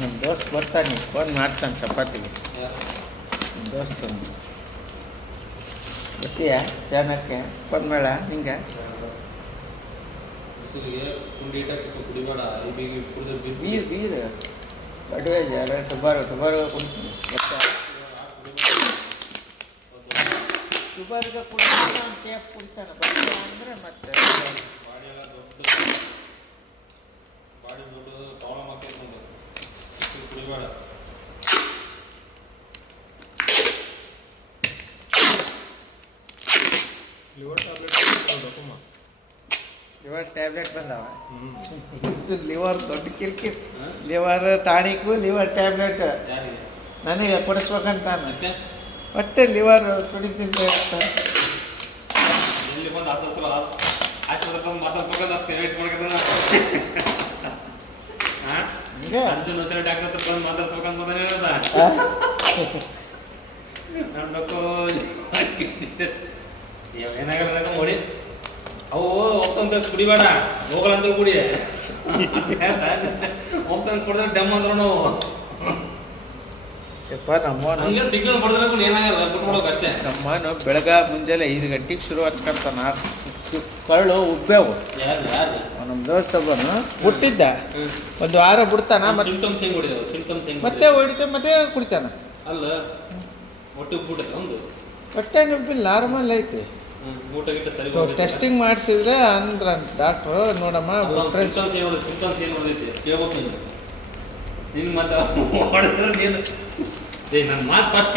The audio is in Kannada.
ನಮ್ಮ ದೋಸ್ತ್ ಬರ್ತಾನೆ, ಫೋನ್ ಮಾಡ್ತಾನೆ ಚಪಾತಿಗೆ. ದೋಸ್ತ ಬರ್ತೀಯಾ ಚಾನಕ್ಕೆ? ಫೋನ್ ಬೇಡ ನಿಂಗೆ? ಬೀರ್ ಬೀರ್ ಅಡ್ವೈಸ್ ಟುಬಾರ್ಗ ಕುಡಿತೀನಿ. ಟುಬಾರ್ಗ ಕುಡಿತೀನಿ, ಅವ್ನು ಟೇಪ್ ಕುಡಿತಾನೆ. ಬರ್ತೀಯ ಅಂದರೆ ಮತ್ತೆ ಲಿವರ್ ಟ್ಯಾಬ್ಲೆಟ್ ಬಂದವ. ಲಿವರ್ ದೊಡ್ಡ ಕಿರಿಕಿರಿ. ಲಿವರ್ ಟಾಣಿಕು, ಲಿವರ್ ಟ್ಯಾಬ್ಲೆಟ್ ನನಗೆ ಕೊಡಿಸ್ಬೇಕಂತ ಒಟ್ಟೆ ಲಿವರ್ ಕುಡಿತಿದ್ದೆ ಹೇಳ್ತಾರೆ. ಏನಾಗಲ್ಲ ನೋಡಿ, ಅವು ಹೋಗ್ತಂತ ಕುಡಿಬೇಡ, ಹೋಗಲಂತ ಕುಡಿ. ಹೋಗ್ತಂತ ಕುಡಿದ್ರೆ ಡಮ್ ಅಂದ್ರು ನಾವು ಸಿಗ್ನಲ್ ಪಡೆದ್ರೆ ಏನಾಗಲ್ಲ, ಬಿಟ್ಬಿಡೋಕೆ ಅಷ್ಟೇ. ನಮ್ಮನು ಬೆಳಗ್ಗೆ ಮುಂಜಾನೆ 5 ಗಂಟೆಗೆ ಶುರು ಮಾಡ್ಕೊಂತಾನ. ಕಳ್ಳು ಉಬ್ಬೇವು. ನಮ್ಮ ದೋಸ್ತ ಒಬ್ಬನು ಹುಟ್ಟಿದ್ದ, ಒಂದು ವಾರ ಬಿಡ್ತಾನ, ಮತ್ತೆ ಹೊಡಿತೆ, ಮತ್ತೆ ಕುಡಿತಾನ. ಅಲ್ಲ ಹೊಟ್ಟೆ ಹೊಟ್ಟೆ ನುಬ್ಬಿಲ್ಲ, ನಾರ್ಮಲ್ ಐತಿ. ಟೆಸ್ಟಿಂಗ್ ಮಾಡಿಸಿದ್ರೆ ಅಂದ್ರ ಡಾಕ್ಟ್ರು ನೋಡಮ್ಮ ನಿನ್ ಮಾತು ನನ್ನ ಮಾತು ಫಸ್ಟ್